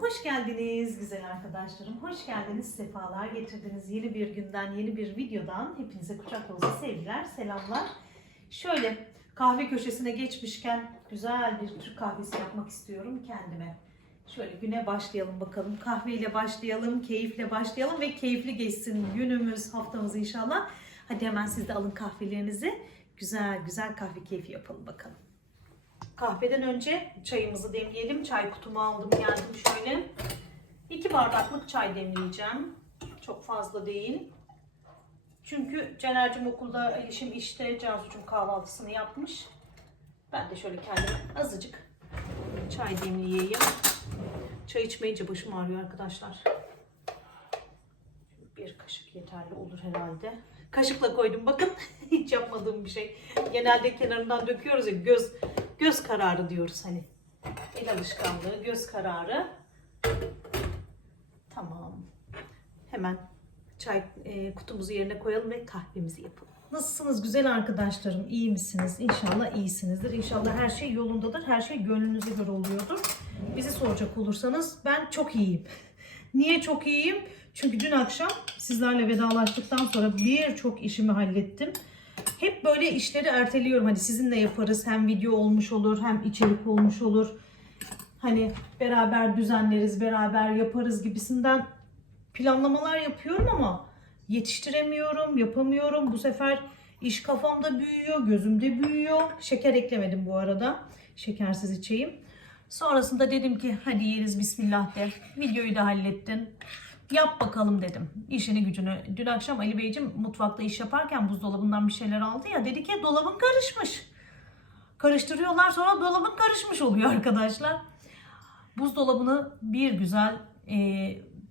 Hoş geldiniz güzel arkadaşlarım. Hoş geldiniz, sefalar getirdiniz. Yeni bir günden, yeni bir videodan hepinize kucak dolusu sevgiler, selamlar. Şöyle kahve köşesine geçmişken güzel bir Türk kahvesi yapmak istiyorum kendime. Şöyle güne başlayalım bakalım. Kahveyle başlayalım, keyifle başlayalım ve keyifli geçsin günümüz, haftamız inşallah. Hadi hemen siz de alın kahvelerinizi. Güzel güzel kahve keyfi yapalım bakalım. Kahveden önce çayımızı demleyelim. Çay kutumu aldım geldim şöyle. 2 bardaklık çay demleyeceğim. Çok fazla değil. Çünkü Caner'cim okulda, eşim işte, Cansu'cum kahvaltısını yapmış. Ben de şöyle kendime azıcık çay demleyeyim. Çay içmeyince başım ağrıyor arkadaşlar. Bir kaşık yeterli olur herhalde. Kaşıkla koydum bakın. Hiç yapmadığım bir şey. Genelde kenarından döküyoruz ya, göz kararı diyoruz hani. El alışkanlığı, göz kararı. Tamam. Hemen çay kutumuzu yerine koyalım ve kahvemizi yapalım. Nasılsınız güzel arkadaşlarım? İyi misiniz? İnşallah iyisinizdir. İnşallah her şey yolundadır. Her şey gönlünüze göre oluyordur. Bizi soracak olursanız ben çok iyiyim. Niye çok iyiyim? Çünkü dün akşam sizlerle vedalaştıktan sonra birçok işimi hallettim. Hep böyle işleri erteliyorum. Hani sizinle yaparız. Hem video olmuş olur, hem içerik olmuş olur. Hani beraber düzenleriz, beraber yaparız gibisinden planlamalar yapıyorum ama yetiştiremiyorum, yapamıyorum. Bu sefer iş kafamda büyüyor, gözümde büyüyor. Şeker eklemedim bu arada. Şekersiz içeyim. Sonrasında dedim ki hadi yeriz bismillah de. Videoyu da hallettin. Yap bakalım dedim. İşini gücünü. Dün akşam Ali Beyciğim mutfakta iş yaparken buzdolabından bir şeyler aldı ya. Dedi ki dolabın karışmış. Karıştırıyorlar, sonra dolabın karışmış oluyor arkadaşlar. Buzdolabını bir güzel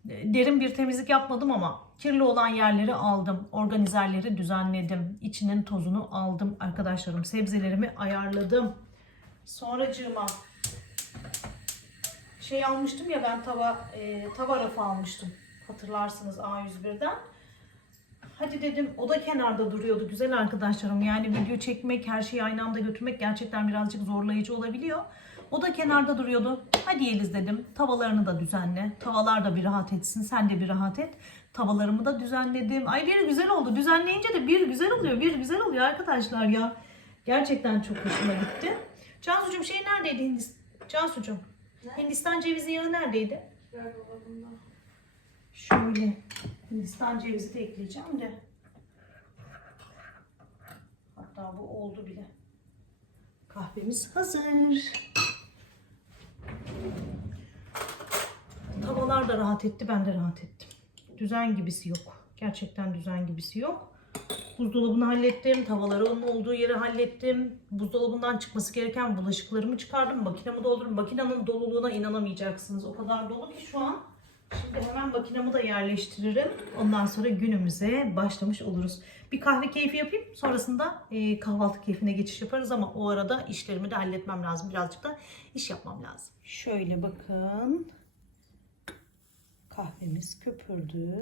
derin bir temizlik yapmadım ama kirli olan yerleri aldım. Organizerleri düzenledim. İçinin tozunu aldım arkadaşlarım. Sebzelerimi ayarladım. Sonracığıma şey almıştım ya, ben tava rafı almıştım. Hatırlarsınız A101'den. Hadi dedim, o da kenarda duruyordu güzel arkadaşlarım. Yani video çekmek, her şeyi aynı anda götürmek gerçekten birazcık zorlayıcı olabiliyor. O da kenarda duruyordu. Hadi Yeliz dedim, tavalarını da düzenle. Tavalar da bir rahat etsin, sen de bir rahat et. Tavalarımı da düzenledim. Ay bir güzel oldu. Düzenleyince de bir güzel oluyor, bir güzel oluyor arkadaşlar ya. Gerçekten çok hoşuma gitti. Cansu'cum şey neredeydi? Cansu'cum. Hindistan cevizi yağı neredeydi? Şöyle Hindistan cevizi de ekleyeceğim de. Hatta bu oldu bile. Kahvemiz hazır. Tavalar da rahat etti, ben de rahat ettim. Düzen gibisi yok. Gerçekten düzen gibisi yok. Buzdolabını hallettim, tavalarımın olduğu yeri hallettim. Buzdolabından çıkması gereken bulaşıklarımı çıkardım, makinemi doldurdum. Makinenin doluluğuna inanamayacaksınız. O kadar dolu ki şu an. Şimdi hemen makinemi da yerleştiririm. Ondan sonra günümüze başlamış oluruz. Bir kahve keyfi yapayım. Sonrasında kahvaltı keyfine geçiş yaparız ama o arada işlerimi de halletmem lazım. Birazcık da iş yapmam lazım. Şöyle bakın. Kahvemiz köpürdü.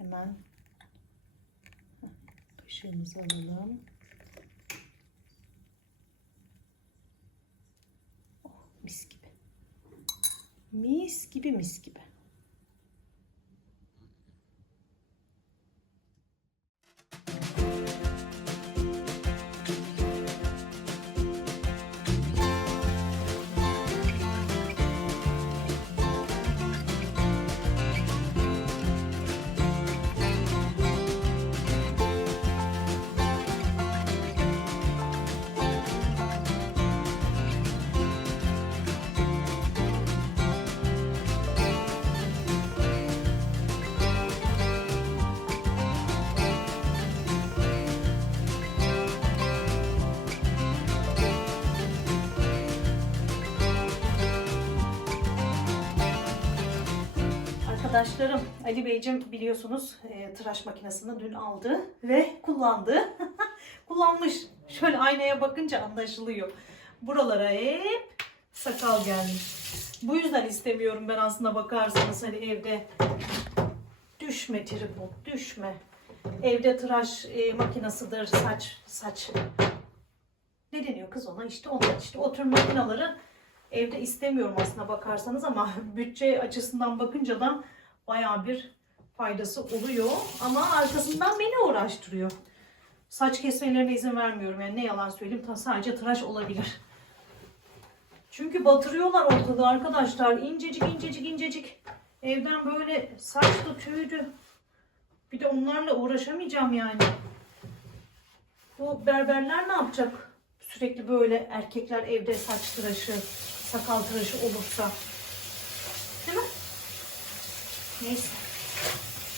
Hemen kaşığımızı alalım. Oh, mis gibi. Mis gibi, mis gibi. Arkadaşlarım, Ali Beyciğim biliyorsunuz tıraş makinesini dün aldı ve kullandı. Kullanmış. Şöyle aynaya bakınca anlaşılıyor. Buralara hep sakal gelmiş. Bu yüzden istemiyorum ben aslında, bakarsanız hani evde düşme tripod, düşme. Evde tıraş makinesidir, saç. Ne deniyor kız ona? İşte onlar, işte o tür makinaları evde istemiyorum aslında bakarsanız, ama bütçe açısından bakınca da bayağı bir faydası oluyor. Ama arkasından beni uğraştırıyor. Saç kesmelerine izin vermiyorum. Yani ne yalan söyleyeyim, sadece tıraş olabilir. Çünkü batırıyorlar ortalığı arkadaşlar. İncecik incecik incecik. Evden böyle saçlı tüydü. Bir de onlarla uğraşamayacağım yani. Bu berberler ne yapacak? Sürekli böyle erkekler evde saç tıraşı, sakal tıraşı olursa. Değil mi? Neyse.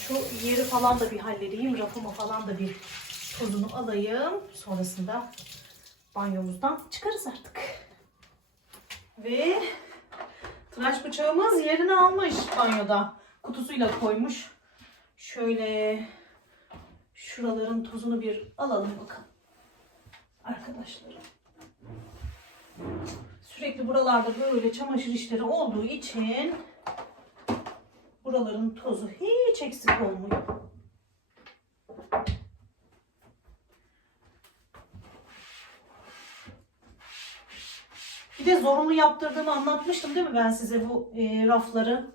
Şu yeri falan da bir halledeyim. Rafımı falan da bir tozunu alayım. Sonrasında banyomuzdan çıkarız artık. Ve tıraş bıçağımız yerini almış banyoda. Kutusuyla koymuş. Şöyle şuraların tozunu bir alalım bakalım. Arkadaşlarım. Sürekli buralarda böyle çamaşır işleri olduğu için buraların tozu hiç eksik olmuyor. Bir de zorunlu yaptırdığımı anlatmıştım değil mi ben size, bu rafları?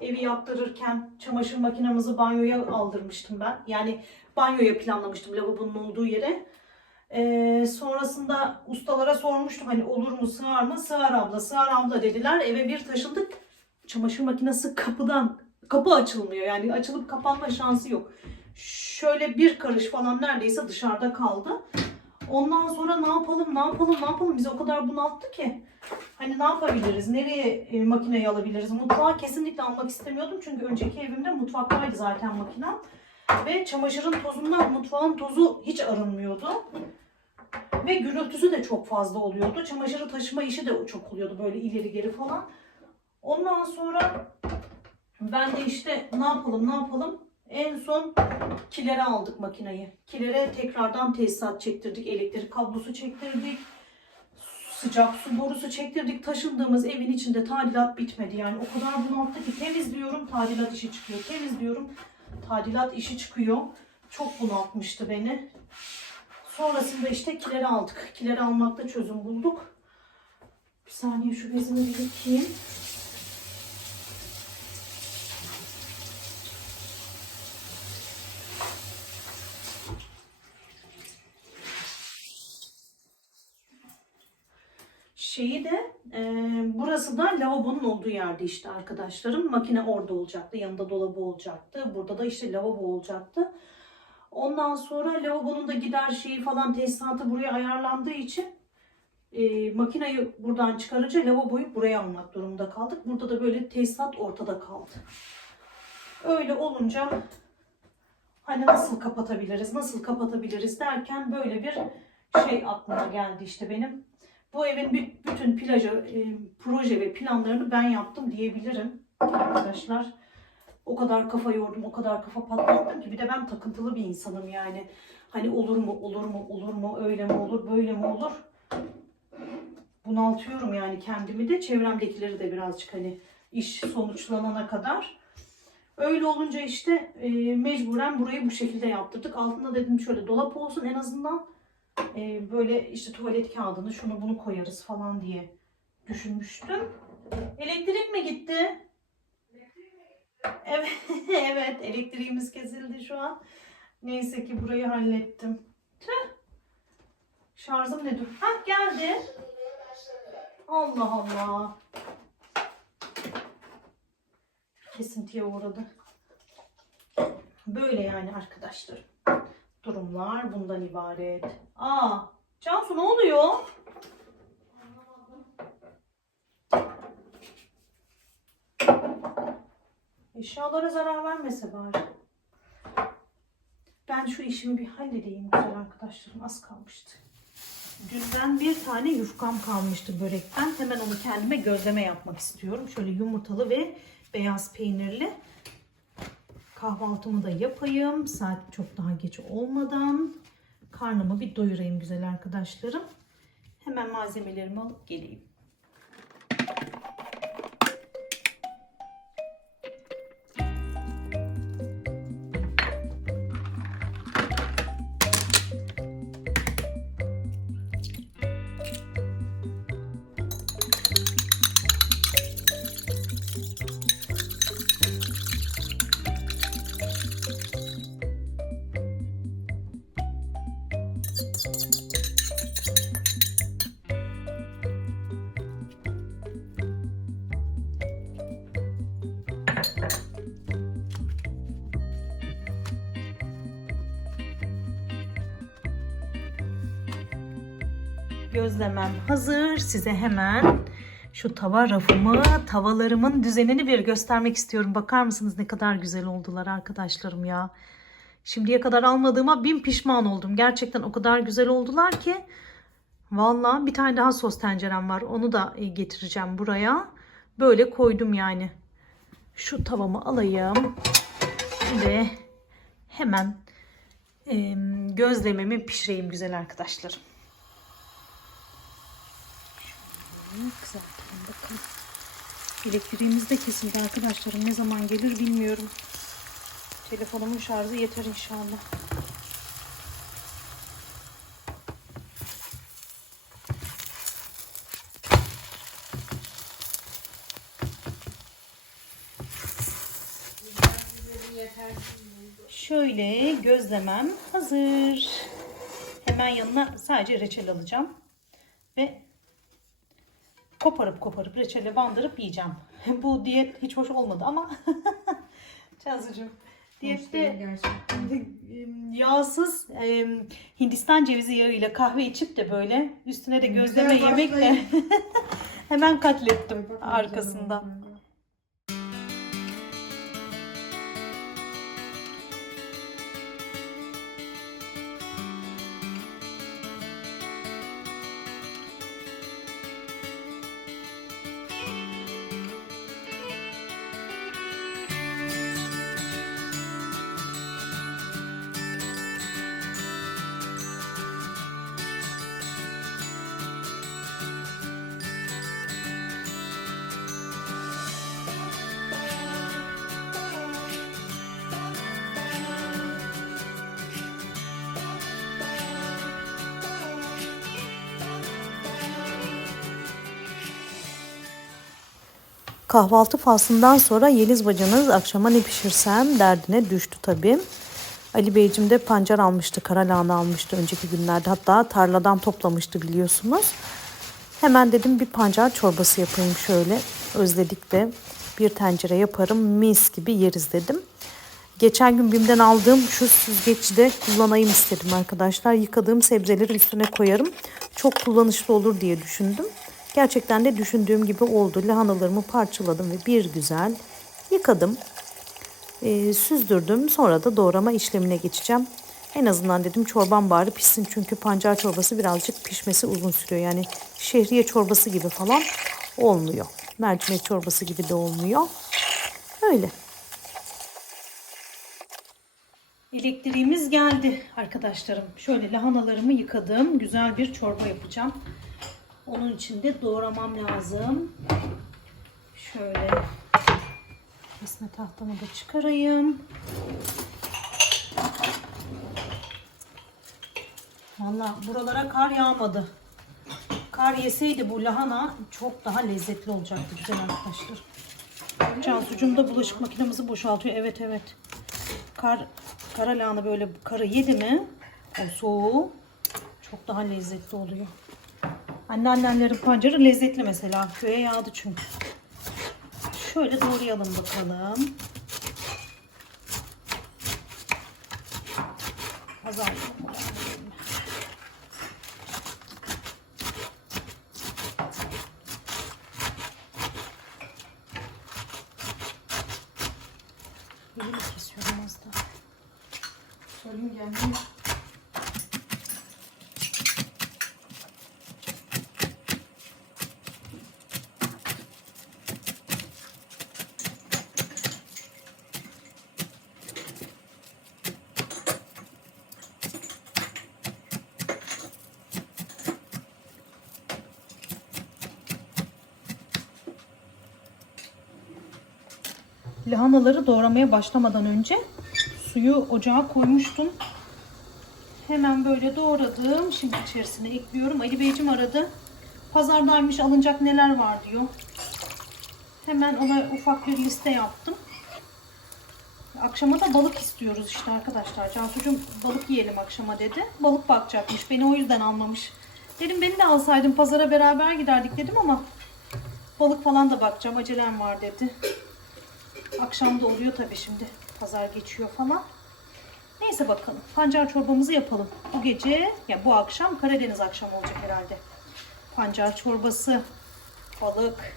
Evi yaptırırken çamaşır makinamızı banyoya aldırmıştım ben. Yani banyoya planlamıştım, lavabonun olduğu yere. Sonrasında ustalara sormuştum hani olur mu, sığar mı? Sığar abla, sığar abla dediler. Eve bir taşındık. Çamaşır makinesi kapı açılmıyor. Yani açılıp kapanma şansı yok. Şöyle bir karış falan neredeyse dışarıda kaldı. Ondan sonra ne yapalım? Bizi o kadar bunalttı ki. Hani ne yapabiliriz? Nereye makineyi alabiliriz? Mutfağa kesinlikle almak istemiyordum. Çünkü önceki evimde mutfaktaydı zaten makinem. Ve çamaşırın tozundan mutfağın tozu hiç arınmıyordu. Ve gürültüsü de çok fazla oluyordu. Çamaşırı taşıma işi de çok oluyordu, böyle ileri geri falan. Ondan sonra ben de işte ne yapalım? En son kilere aldık makineyi. Kilere tekrardan tesisat çektirdik. Elektrik kablosu çektirdik. Sıcak su borusu çektirdik. Taşındığımız evin içinde tadilat bitmedi. Yani o kadar bunalttı ki temizliyorum, tadilat işi çıkıyor. Temizliyorum, tadilat işi çıkıyor. Çok bunaltmıştı beni. Sonrasında işte kilere aldık. Kilere almakta çözüm bulduk. Bir saniye şu bezimi bir yıkayayım. Burası da lavabonun olduğu yerde işte arkadaşlarım. Makine orada olacaktı. Yanında dolabı olacaktı. Burada da işte lavabo olacaktı. Ondan sonra lavabonun da gider şeyi falan, tesisatı buraya ayarlandığı için makineyi buradan çıkarınca lavaboyu buraya almak durumunda kaldık. Burada da böyle tesisat ortada kaldı. Öyle olunca hani nasıl kapatabiliriz derken böyle bir şey aklıma geldi işte benim. Bu evin bütün proje ve planlarını ben yaptım diyebilirim arkadaşlar. O kadar kafa yordum, o kadar kafa patlattım ki, bir de ben takıntılı bir insanım yani. Hani olur mu, öyle mi olur, böyle mi olur? Bunaltıyorum yani kendimi de, çevremdekileri de birazcık, hani iş sonuçlanana kadar. Öyle olunca işte mecburen burayı bu şekilde yaptırdık. Altında dedim şöyle dolap olsun en azından. Böyle işte tuvalet kağıdını şunu bunu koyarız falan diye düşünmüştüm. Elektrik mi gitti? Evet, evet elektriğimiz kesildi şu an. Neyse ki burayı hallettim. Tüh. Şarjım ne dur? Hah geldi. Allah Allah. Kesintiye uğradı. Böyle yani arkadaşlar. Durumlar bundan ibaret. Aa, Cansu ne oluyor? Eşyalara zarar vermese bari. Ben şu işimi bir halledeyim güzel arkadaşlarım. Az kalmıştı. Dünden bir tane yufkam kalmıştı börekten. Hemen onu kendime gözleme yapmak istiyorum. Şöyle yumurtalı ve beyaz peynirli. Kahvaltımı da yapayım. Saat çok daha geç olmadan. Karnımı bir doyurayım güzel arkadaşlarım. Hemen malzemelerimi alıp geleyim. Gözlemem hazır. Size hemen şu tava rafımı, tavalarımın düzenini bir göstermek istiyorum. Bakar mısınız ne kadar güzel oldular arkadaşlarım ya. Şimdiye kadar almadığıma bin pişman oldum. Gerçekten o kadar güzel oldular ki. Vallahi bir tane daha sos tencerem var. Onu da getireceğim buraya. Böyle koydum yani. Şu tavamı alayım. Ve hemen gözlememi pişireyim güzel arkadaşlarım. Kızartalım bakalım. Elektriğimiz de kesildi arkadaşlarım. Ne zaman gelir bilmiyorum. Telefonumun şarjı yeter inşallah. Şöyle gözlemem hazır. Hemen yanına sadece reçel alacağım. Ve koparıp reçele bandırıp yiyeceğim. Bu diyet hiç hoş olmadı ama Cansucuğum diyette yağsız Hindistan cevizi yağıyla kahve içip de böyle üstüne de gözleme yemekle hemen katlettim arkasından. Kahvaltı faslından sonra Yeliz bacınız akşama ne pişirsem derdine düştü tabii. Ali Beyciğim de pancar almıştı, karalahana almıştı önceki günlerde. Hatta tarladan toplamıştı biliyorsunuz. Hemen dedim bir pancar çorbası yapayım şöyle. Özledik de bir tencere yaparım, mis gibi yeriz dedim. Geçen gün BİM'den aldığım şu süzgeci de kullanayım istedim arkadaşlar. Yıkadığım sebzeleri üstüne koyarım. Çok kullanışlı olur diye düşündüm. Gerçekten de düşündüğüm gibi oldu. Lahanalarımı parçaladım ve bir güzel yıkadım. Süzdürdüm. Sonra da doğrama işlemine geçeceğim. En azından dedim çorbam bari pişsin. Çünkü pancar çorbası birazcık pişmesi uzun sürüyor. Yani şehriye çorbası gibi falan olmuyor. Mercimek çorbası gibi de olmuyor. Öyle. Elektriğimiz geldi arkadaşlarım. Şöyle lahanalarımı yıkadım. Güzel bir çorba yapacağım. Onun için de doğramam lazım. Şöyle kesme tahtamı da çıkarayım. Vallahi buralara kar yağmadı. Kar yeseydi bu lahana çok daha lezzetli olacaktı güzel arkadaşlar. Cansucuğum da bulaşık makinemizi boşaltıyor. Evet evet. Kara lahana böyle karı yedi mi o soğuğu çok daha lezzetli oluyor. Anneannemlerin pancarı lezzetli mesela. Köye yağdı çünkü. Şöyle doğrayalım bakalım. Azaltalım. Elimi kesiyorum az daha. Sorun gelmiyor. Lahanaları doğramaya başlamadan önce suyu ocağa koymuştum. Hemen böyle doğradım. Şimdi içerisine ekliyorum. Ali Beyciğim aradı. Pazardaymış, alınacak neler var diyor. Hemen ona ufak bir liste yaptım. Akşama da balık istiyoruz işte arkadaşlar. Cansucuğum balık yiyelim akşama dedi. Balık bakacakmış. Beni o yüzden almamış. Dedim beni de alsaydın pazara beraber giderdik dedim ama balık falan da bakacağım. Acelem var dedi. Akşam da oluyor tabii şimdi. Pazar geçiyor falan. Neyse bakalım. Pancar çorbamızı yapalım. Bu gece, ya bu akşam Karadeniz akşamı olacak herhalde. Pancar çorbası, balık,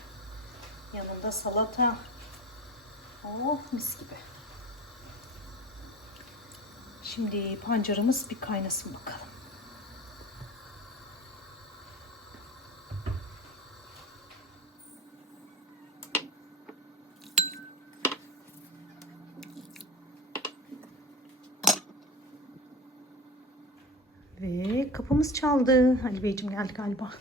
yanında salata. Oh mis gibi. Şimdi pancarımız bir kaynasın bakalım. Ve kapımız çaldı. Ali Beyciğim geldi galiba.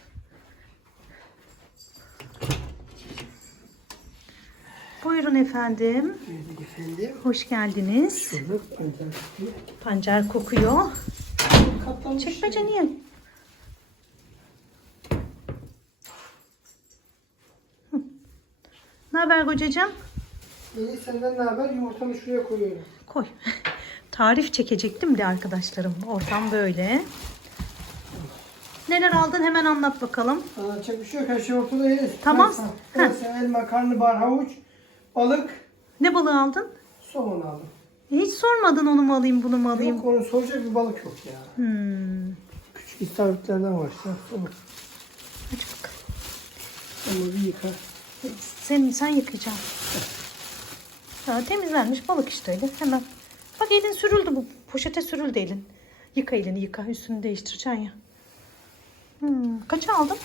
Buyurun efendim. Evet efendim. Hoş geldiniz. Şurada pancar kokuyor. Pancar kokuyor. Katlamış. Çekmece niye? Ne haber kocacığım? İyi senden ne haber? Yumurtanı şuraya koyuyorum. Koy. Tarif çekecektim de arkadaşlarım. Ortam böyle. Neler aldın hemen anlat bakalım. Anlatacak bir şey yok. Her şey ortada. Tamam. Pırasa, elma, karnabahar, havuç, balık, Ne balığı aldın? somon aldım. Hiç sormadın onu mu alayım bunu mu alayım? Yok onu soracak bir balık yok ya. Küçük istavritlerden var işte. Somon. Hadi bakalım. Onu bir yıka. Sen yıkayacaksın. Ya, temizlenmiş balık işte öyle. Hemen. Bak elin sürüldü bu. Poşete sürüldü elin. Yıka elini yıka. Üstünü değiştireceksin ya. Kaça aldın?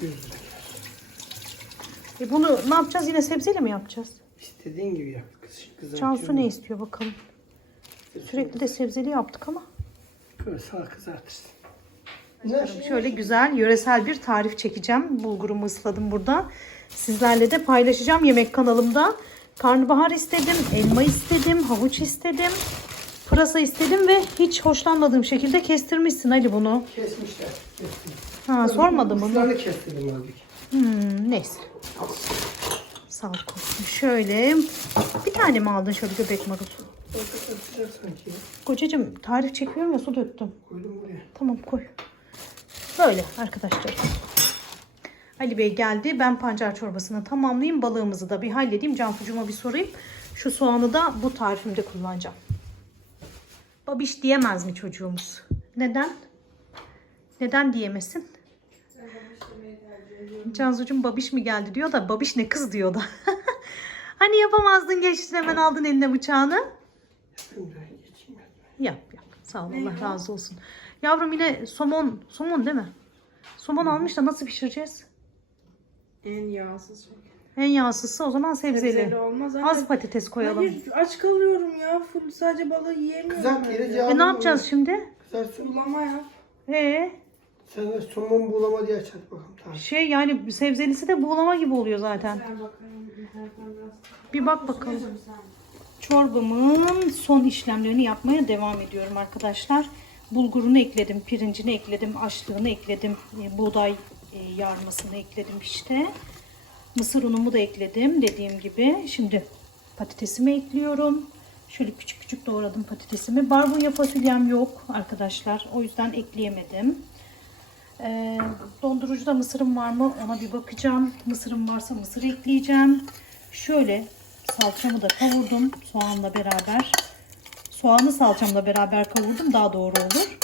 100 lira. Bunu ne yapacağız? Yine sebzeyle mi yapacağız? İstediğin gibi yap. Cansu ne istiyor bakalım. Sürekli de sebzeli yaptık ama. Böyle sağ kızartırsın. Şöyle güzel yöresel bir tarif çekeceğim. Bulgurumu ısladım burada. Sizlerle de paylaşacağım yemek kanalımda. Karnabahar istedim, elma istedim, havuç istedim, pırasa istedim ve hiç hoşlanmadığım şekilde kestirmişsin Ali bunu. Kesmişler. Ha, sormadım bunu. Uçlarını kestirdim halbuki. Neyse. Sağlık olsun. Şöyle bir tane mi aldın şöyle göbek marul? Orada sıcak sanki ya. Kocacığım tarif çekiyorum ya su döktüm. Koydum buraya. Tamam koy. Böyle arkadaşlar. Ali Bey geldi. Ben pancar çorbasını tamamlayayım. Balığımızı da bir halledeyim. Cansucuğuma bir sorayım. Şu soğanı da bu tarifimde kullanacağım. Babiş diyemez mi çocuğumuz? Neden? Neden diyemesin? Cansucuğum babiş mi geldi diyor da babiş ne kız diyor da. Hani yapamazdın geçtin hemen aldın eline bıçağını. Yap yap. Sağ ol Allah razı olsun. Yavrum yine somon değil mi? Somon almış da nasıl pişireceğiz? En yağsız şey. En yağsızsa o zaman sebzeli. Sebzeli olmaz. Az patates koyalım. Hayır aç kalıyorum ya. Full sadece balığı yiyemiyorum. Kızart ben yeri de. yağlı. Ne yapacağız şimdi? Kızartsın. Bulama yap. Sen de somon bulama diye aç hadi bakalım. Tamam. Yani sebzelisi de buğulama gibi oluyor zaten. Ver bakayım. İnternetten biraz Bir bak bakalım. Çorbamın son işlemlerini yapmaya devam ediyorum arkadaşlar. Bulgurunu ekledim, pirincini ekledim, açlığını ekledim, buğday yarmasını ekledim işte. Mısır unumu da ekledim dediğim gibi. Şimdi patatesimi ekliyorum. Şöyle küçük küçük doğradım patatesimi. Barbunya fasulyem yok arkadaşlar. O yüzden ekleyemedim. Dondurucuda mısırım var mı ona bir bakacağım. Mısırım varsa mısır ekleyeceğim. Şöyle salçamı da kavurdum soğanla beraber. Soğanı salçamla beraber kavurdum, daha doğru olur.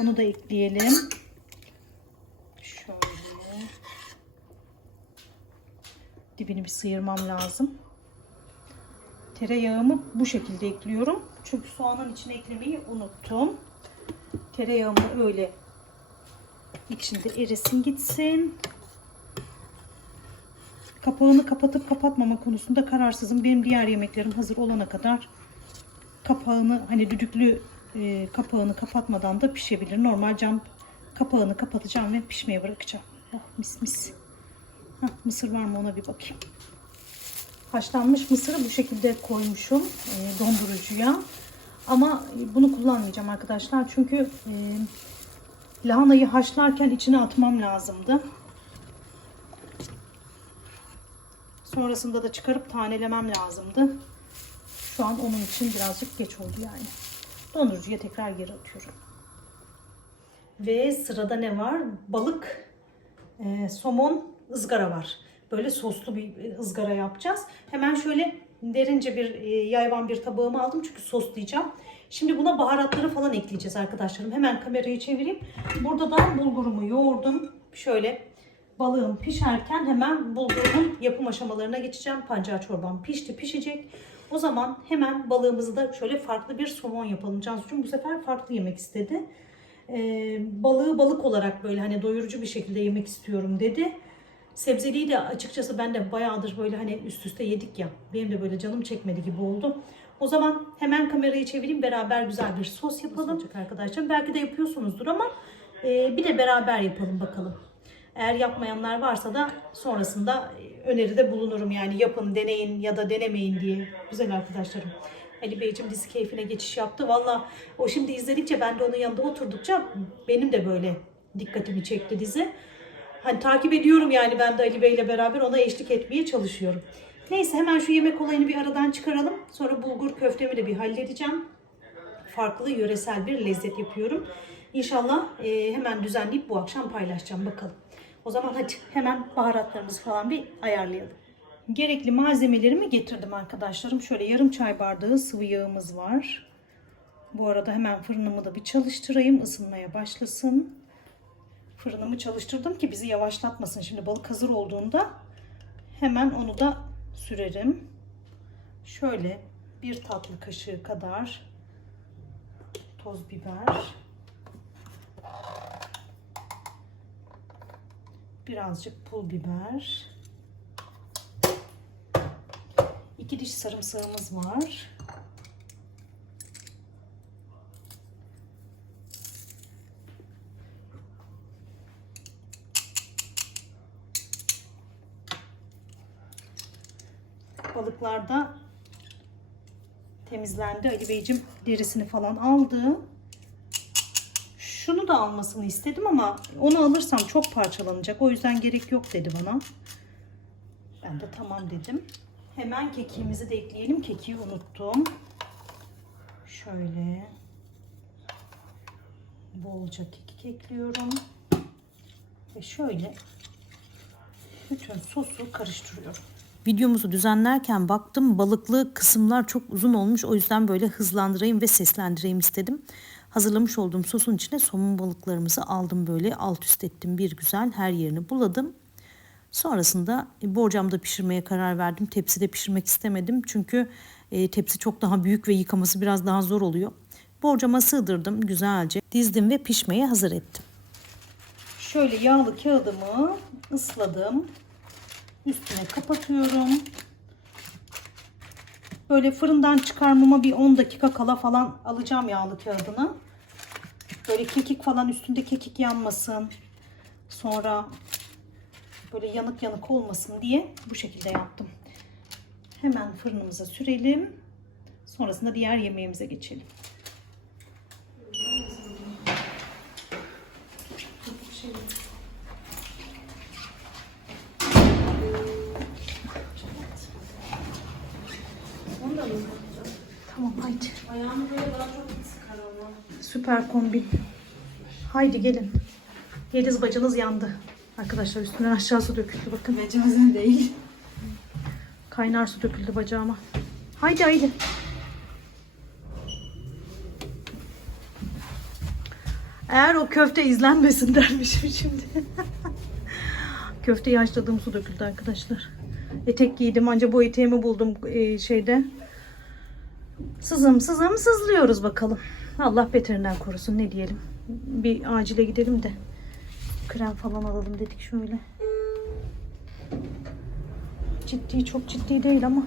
Onu da ekleyelim. Şöyle. Dibini bir sıyırmam lazım. Tereyağımı bu şekilde ekliyorum. Çünkü soğanın içine eklemeyi unuttum. Tereyağımı öyle içinde erisin gitsin. Kapağını kapatıp kapatmama konusunda kararsızım. Benim diğer yemeklerim hazır olana kadar kapağını, hani düdüklü kapağını kapatmadan da pişebilir. Normal cam kapağını kapatacağım ve pişmeye bırakacağım. Oh, mis mis. Mısır var mı ona bir bakayım. Haşlanmış mısırı bu şekilde koymuşum dondurucuya. Ama bunu kullanmayacağım arkadaşlar. Çünkü lahanayı haşlarken içine atmam lazımdı. Sonrasında da çıkarıp tanelemem lazımdı. Şu an onun için birazcık geç oldu yani. Dondurucuya tekrar geri atıyorum. Ve sırada ne var? Balık, somon, ızgara var. Böyle soslu bir ızgara yapacağız. Hemen şöyle derince bir yayvan bir tabağımı aldım çünkü soslayacağım. Şimdi buna baharatları falan ekleyeceğiz arkadaşlarım. Hemen kamerayı çevireyim. Burada da bulgurumu yoğurdum. Şöyle balığım pişerken hemen bulgurumun yapım aşamalarına geçeceğim. Pancar çorbam pişecek. O zaman hemen balığımızı da şöyle farklı bir somon yapalım. Cansu'cum bu sefer farklı yemek istedi. Balığı balık olarak böyle hani doyurucu bir şekilde yemek istiyorum dedi. Sebzeliği de açıkçası ben de bayağıdır böyle hani üst üste yedik ya. Benim de böyle canım çekmedi gibi oldu. O zaman hemen kamerayı çevireyim, beraber güzel bir sos yapalım arkadaşlar. Belki de yapıyorsunuzdur ama bir de beraber yapalım bakalım. Eğer yapmayanlar varsa da sonrasında öneride bulunurum. Yani yapın, deneyin ya da denemeyin diye. Güzel arkadaşlarım. Ali Beyciğim dizi keyfine geçiş yaptı. Valla o şimdi izledikçe, ben de onun yanında oturdukça benim de böyle dikkatimi çekti dizi. Hani takip ediyorum yani, ben de Ali Bey'le beraber ona eşlik etmeye çalışıyorum. Neyse, hemen şu yemek olayını bir aradan çıkaralım. Sonra bulgur köftemi de bir halledeceğim. Farklı yöresel bir lezzet yapıyorum. İnşallah hemen düzenleyip bu akşam paylaşacağım bakalım. O zaman hadi hemen baharatlarımızı falan bir ayarlayalım. Gerekli malzemelerimi getirdim arkadaşlarım. Şöyle yarım çay bardağı sıvı yağımız var. Bu arada hemen fırınımı da bir çalıştırayım, ısınmaya başlasın. Fırınımı çalıştırdım ki bizi yavaşlatmasın. Şimdi balık hazır olduğunda hemen onu da sürerim. Şöyle bir tatlı kaşığı kadar toz biber, birazcık pul biber, 2 diş sarımsağımız var. Balıklar da temizlendi. Ali Beyciğim derisini falan aldı. Şunu da almasını istedim ama onu alırsam çok parçalanacak. O yüzden gerek yok dedi bana. Ben de tamam dedim. Hemen kekiğimizi de ekleyelim. Kekiği unuttum. Şöyle bolca kekik ekliyorum. Ve şöyle bütün sosu karıştırıyorum. Videomuzu düzenlerken baktım balıklı kısımlar çok uzun olmuş. O yüzden böyle hızlandırayım ve seslendireyim istedim. Hazırlamış olduğum sosun içine somon balıklarımızı aldım, böyle alt üst ettim bir güzel, her yerini buladım. Sonrasında borcamda pişirmeye karar verdim. Tepside pişirmek istemedim çünkü tepsi çok daha büyük ve yıkaması biraz daha zor oluyor. Borcama sığdırdım, güzelce dizdim ve pişmeye hazır ettim. Şöyle yağlı kağıdımı ısladım. Üstüne kapatıyorum. Böyle fırından çıkarmama bir 10 dakika kala falan alacağım yağlı kağıdını. Böyle kekik falan, üstünde kekik yanmasın. Sonra böyle yanık yanık olmasın diye bu şekilde yaptım. Hemen fırınımıza sürelim. Sonrasında diğer yemeğimize geçelim. Tamam haydi. Ayağımı böyle daha çok sıkar ama. Süper kombin. Haydi gelin. Yediz bacınız yandı. Arkadaşlar üstünden aşağı su döküldü bakın. Mecazen değil. Kaynar su döküldü bacağıma. Haydi haydi. Eğer o köfte izlenmesin dermişim şimdi. Köfteyi haşladığım su döküldü arkadaşlar. Etek giydim anca bu eteğimi buldum şeyde. Sızım sızım sızlıyoruz bakalım. Allah beterinden korusun ne diyelim. Bir acile gidelim de krem falan alalım dedik şöyle. Ciddi çok ciddi değil ama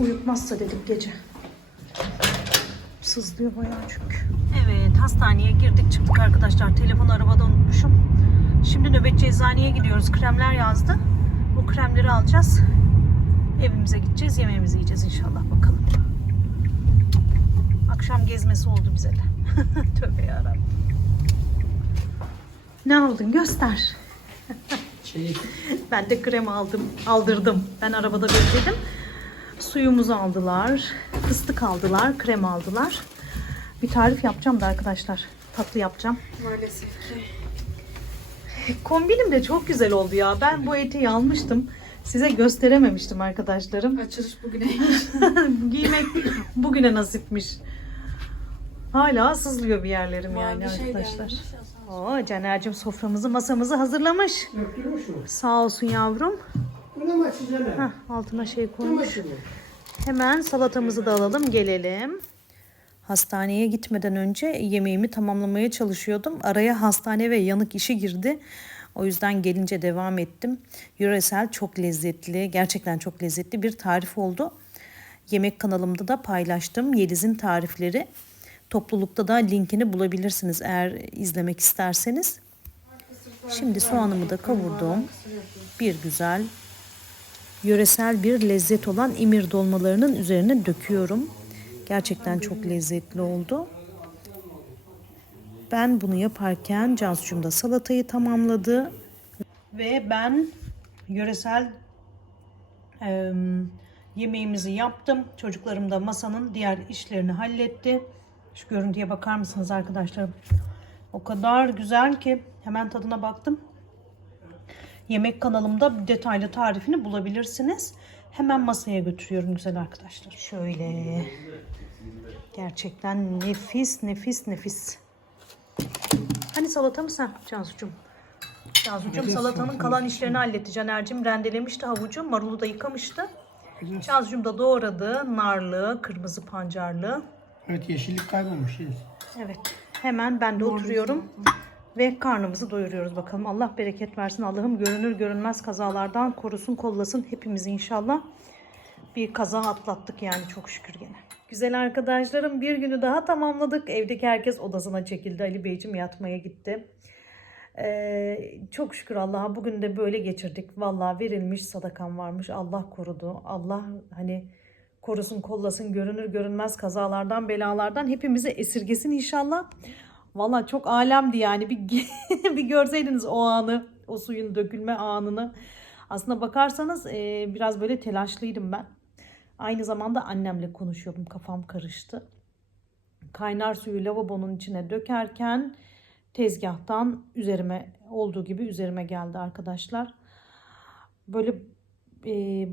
uyutmazsa dedik gece. Sızlıyor bayağı çünkü. Evet hastaneye girdik çıktık arkadaşlar. Telefonu arabada unutmuşum. Şimdi nöbetçi eczaneye gidiyoruz. Kremler yazdı. Bu kremleri alacağız. Evimize gideceğiz. Yemeğimizi yiyeceğiz inşallah bakalım. Akşam gezmesi oldu bize de. Tövbe yarabbim. Ne aldın göster. Ben de krem aldırdım. Ben arabada bekledim. Suyumuzu aldılar. Fıstık aldılar. Krem aldılar. Bir tarif yapacağım da arkadaşlar. Tatlı yapacağım. Maalesef ki. Kombinim de çok güzel oldu ya. Ben bu eteği almıştım. Size gösterememiştim arkadaşlarım. Açılış bugüne. Giymek bugüne nasipmiş. Hala sızlıyor bir yerlerim yani Bir şey arkadaşlar. gelmiş ya, sağ ol. Oo, Caner'cim soframızı masamızı hazırlamış. Döktürmüş mü? Sağ olsun yavrum. Bunu mu açacağım ben? Heh, altına şey Bunu koymuş. açayım mı? Hemen salatamızı da alalım gelelim. Hastaneye gitmeden önce yemeğimi tamamlamaya çalışıyordum. Araya hastane ve yanık işi girdi. O yüzden gelince devam ettim. Yöresel çok lezzetli, gerçekten çok lezzetli bir tarif oldu. Yemek kanalımda da paylaştım. Yeliz'in tarifleri. Toplulukta da linkini bulabilirsiniz eğer izlemek isterseniz. Şimdi soğanımı da kavurdum. Bir güzel yöresel bir lezzet olan imir dolmalarının üzerine döküyorum. Gerçekten çok lezzetli oldu. Ben bunu yaparken Cansu'cum da salatayı tamamladı. Ve ben yöresel yemeğimizi yaptım. Çocuklarım da masanın diğer işlerini halletti. Şu görüntüye bakar mısınız arkadaşlarım? O kadar güzel ki hemen tadına baktım. Yemek kanalımda detaylı tarifini bulabilirsiniz. Hemen masaya götürüyorum güzel arkadaşlar. Şöyle. Gerçekten nefis nefis nefis. Hani salata mı sen Cansu'cum? Cansu'cum salatanın kalan işlerini halletti. Caner'cim rendelemişti havucu. Marulu da yıkamıştı. Cansu'cum da doğradı. Narlı, kırmızı pancarlı. Evet yeşillik kaybolmuş. Evet. Hemen ben de oturuyorum. Ve karnımızı doyuruyoruz bakalım. Allah bereket versin. Allah'ım görünür görünmez kazalardan korusun, kollasın hepimizi inşallah. Bir kaza atlattık yani çok şükür gene. Güzel arkadaşlarım bir günü daha tamamladık. Evdeki herkes odasına çekildi. Ali Beyciğim yatmaya gitti. Çok şükür Allah'a bugün de böyle geçirdik. Vallahi verilmiş sadakam varmış. Allah korudu. Allah hani korusun, kollasın, görünür görünmez kazalardan, belalardan hepimizi esirgesin inşallah. Vallahi çok alemdi yani. Bir görseydiniz o anı, o suyun dökülme anını. Aslında bakarsanız biraz böyle telaşlıydım ben. Aynı zamanda annemle konuşuyordum. Kafam karıştı. Kaynar suyu lavabonun içine dökerken tezgahtan olduğu gibi üzerime geldi arkadaşlar. Böyle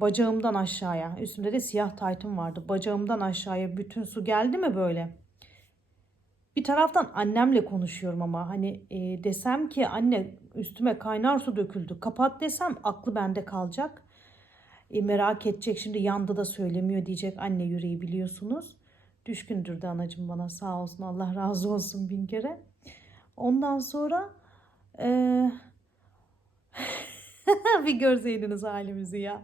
bacağımdan aşağıya, üstümde de siyah taytım vardı. Bacağımdan aşağıya bütün su geldi mi böyle? Bir taraftan annemle konuşuyorum ama hani desem ki anne üstüme kaynar su döküldü kapat desem aklı bende kalacak. Merak edecek şimdi yandı da söylemiyor diyecek anne yüreği biliyorsunuz. Düşkündür de anacığım bana sağ olsun Allah razı olsun bin kere. Ondan sonra bir görseydiniz halimizi ya.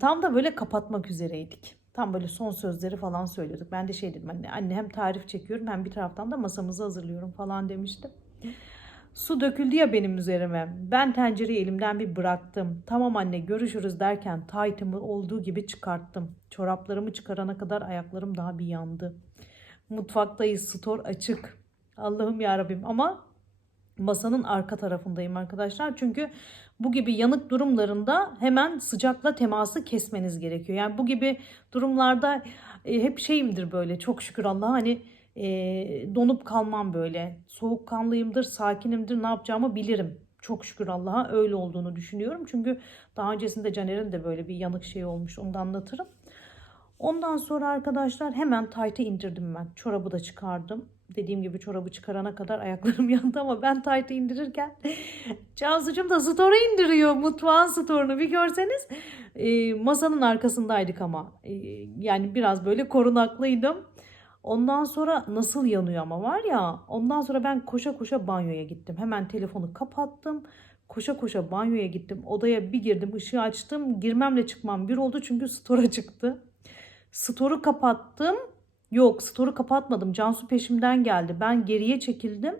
Tam da böyle kapatmak üzereydik. Tam böyle son sözleri falan söylüyorduk. Ben de şey dedim anne hem tarif çekiyorum hem bir taraftan da masamızı hazırlıyorum falan demiştim. Su döküldü ya benim üzerime. Ben tencereyi elimden bir bıraktım. Tamam anne görüşürüz derken taytımı olduğu gibi çıkarttım. Çoraplarımı çıkarana kadar ayaklarım daha bir yandı. Mutfaktayız, stor açık. Allah'ım yarabbim, ama masanın arka tarafındayım arkadaşlar. Çünkü bu gibi yanık durumlarında hemen sıcakla teması kesmeniz gerekiyor. Yani bu gibi durumlarda hep şeyimdir böyle, çok şükür Allah'a, hani donup kalmam böyle. Soğukkanlıyımdır, sakinimdir, ne yapacağımı bilirim. Çok şükür Allah'a öyle olduğunu düşünüyorum. Çünkü daha öncesinde Caner'in de böyle bir yanık şey olmuş, onu da anlatırım. Ondan sonra arkadaşlar hemen taytı indirdim ben. Çorabı da çıkardım. Dediğim gibi çorabı çıkarana kadar ayaklarım yandı, ama ben taytı indirirken Cansu'cum da storu indiriyor. Mutfağın storunu bir görseniz. Masanın arkasındaydık ama. Yani biraz böyle korunaklıydım. Ondan sonra nasıl yanıyor ama var ya. Ondan sonra ben koşa koşa banyoya gittim. Hemen telefonu kapattım. Koşa koşa banyoya gittim. Odaya bir girdim, ışığı açtım. Girmemle çıkmam bir oldu çünkü stora çıktı. Storu kapattım. Yok, storu kapatmadım. Cansu peşimden geldi. Ben geriye çekildim.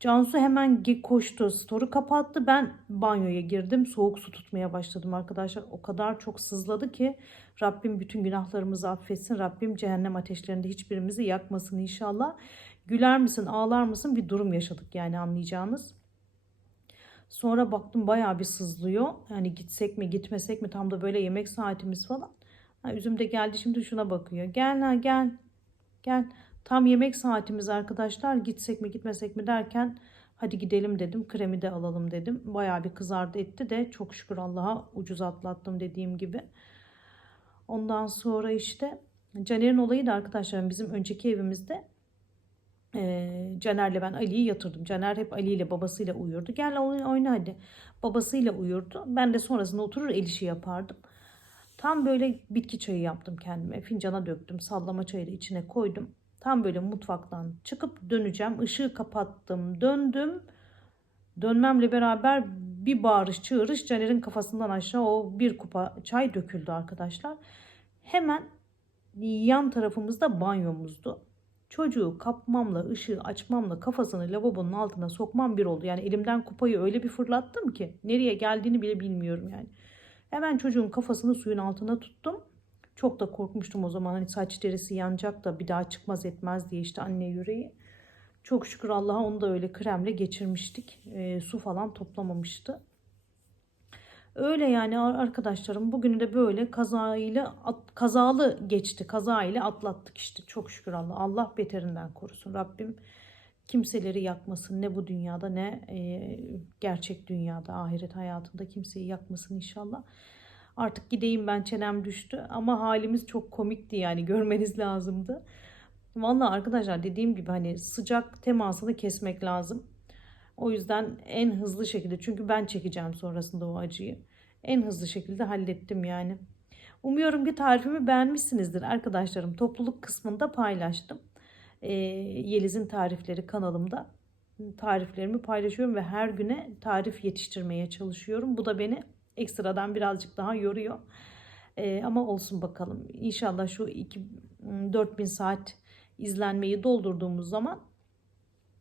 Cansu hemen koştu. Storu kapattı. Ben banyoya girdim. Soğuk su tutmaya başladım arkadaşlar. O kadar çok sızladı ki Rabbim bütün günahlarımızı affetsin. Rabbim cehennem ateşlerinde hiçbirimizi yakmasın inşallah. Güler misin, ağlar mısın bir durum yaşadık yani, anlayacağınız. Sonra baktım bayağı bir sızlıyor. Yani gitsek mi gitmesek mi, tam da böyle yemek saatimiz falan. Üzüm de geldi şimdi şuna bakıyor. Gel ha gel. Gel. Tam yemek saatimiz arkadaşlar. Gitsek mi gitmesek mi derken hadi gidelim dedim. Kremi de alalım dedim. Bayağı bir kızardı etti de çok şükür Allah'a ucuz atlattım dediğim gibi. Ondan sonra işte Caner'in olayı da arkadaşlar, bizim önceki evimizde Caner'le ben Ali'yi yatırdım. Caner hep Ali ile babasıyla uyurdu. Gel oyna hadi. Babasıyla uyurdu. Ben de sonrasında oturur el işi yapardım. Tam böyle bitki çayı yaptım kendime. Fincana döktüm. Sallama çayı da içine koydum. Tam böyle mutfaktan çıkıp döneceğim. Işığı kapattım. Döndüm. Dönmemle beraber bir bağırış çığırış, Caner'in kafasından aşağı o bir kupa çay döküldü arkadaşlar. Hemen yan tarafımızda banyomuzdu. Çocuğu kapmamla, ışığı açmamla kafasını lavabonun altına sokmam bir oldu. Yani elimden kupayı öyle bir fırlattım ki nereye geldiğini bile bilmiyorum yani. Hemen çocuğun kafasını suyun altına tuttum. Çok da korkmuştum o zaman, hani saç derisi yanacak da bir daha çıkmaz etmez diye, işte anne yüreği. Çok şükür Allah'a onu da öyle kremle geçirmiştik. Su falan toplamamıştı. Öyle yani arkadaşlarım, bugünü de böyle kazalı geçti. Kaza ile atlattık işte, çok şükür Allah. Allah beterinden korusun. Rabbim kimseleri yakmasın. Ne bu dünyada ne gerçek dünyada, ahiret hayatında kimseyi yakmasın inşallah. Artık gideyim ben, çenem düştü. Ama halimiz çok komikti yani, görmeniz lazımdı. Vallahi arkadaşlar, dediğim gibi hani sıcak temasını kesmek lazım. O yüzden en hızlı şekilde, çünkü ben çekeceğim sonrasında o acıyı. En hızlı şekilde hallettim yani. Umuyorum ki tarifimi beğenmişsinizdir arkadaşlarım. Topluluk kısmında paylaştım. Yeliz'in tarifleri kanalımda. Tariflerimi paylaşıyorum ve her güne tarif yetiştirmeye çalışıyorum. Bu da beni ekstradan birazcık daha yoruyor. Ama olsun bakalım. İnşallah şu 4000 saat izlenmeyi doldurduğumuz zaman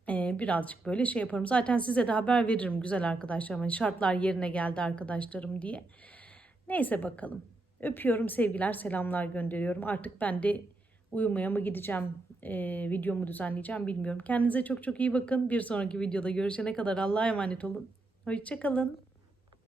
birazcık böyle şey yaparım. Zaten size de haber veririm güzel arkadaşlarım. Hani şartlar yerine geldi arkadaşlarım diye. Neyse bakalım. Öpüyorum, sevgiler, selamlar gönderiyorum. Artık ben de uyumaya mı gideceğim, videomu düzenleyeceğim bilmiyorum. Kendinize çok çok iyi bakın. Bir sonraki videoda görüşene kadar Allah'a emanet olun. Hoşça kalın.